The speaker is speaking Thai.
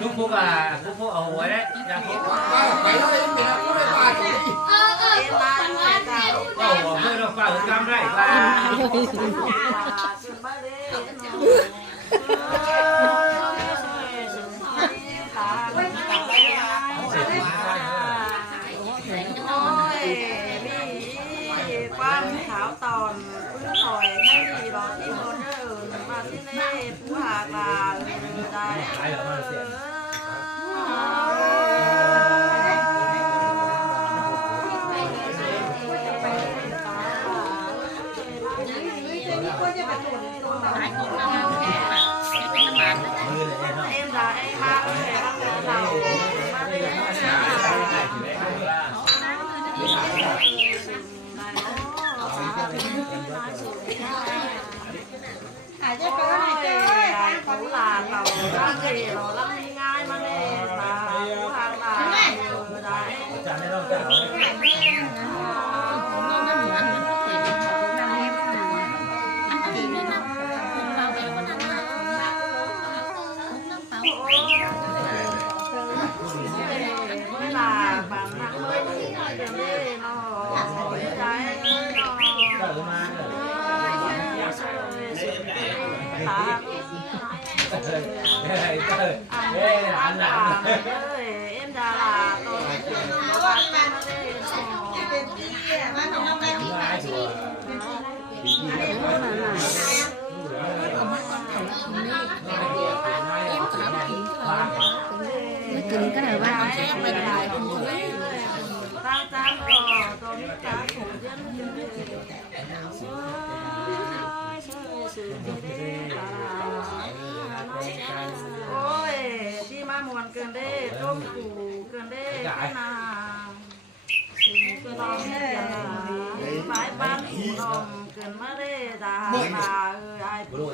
ลูกพวกเอาไว้ได้ยังพวกไปเลยเป็นผู้ได้ป่าตัวนี้ก็บอกเพื่อนเราป่าทำไรป่าขาวตอนพื้นถอยไม่ดีรอที่คนเดินมาที่เล่ผู้หากลาได้em đã là tôiกินก็ได้ว่าไม่ได้tao tao tôi biết cả phụ dân ôi đi mà muộn cần đê tôm củ cần đê cái nào cần lòng tiền bãi bán lòng cần mà đê đã ai phụ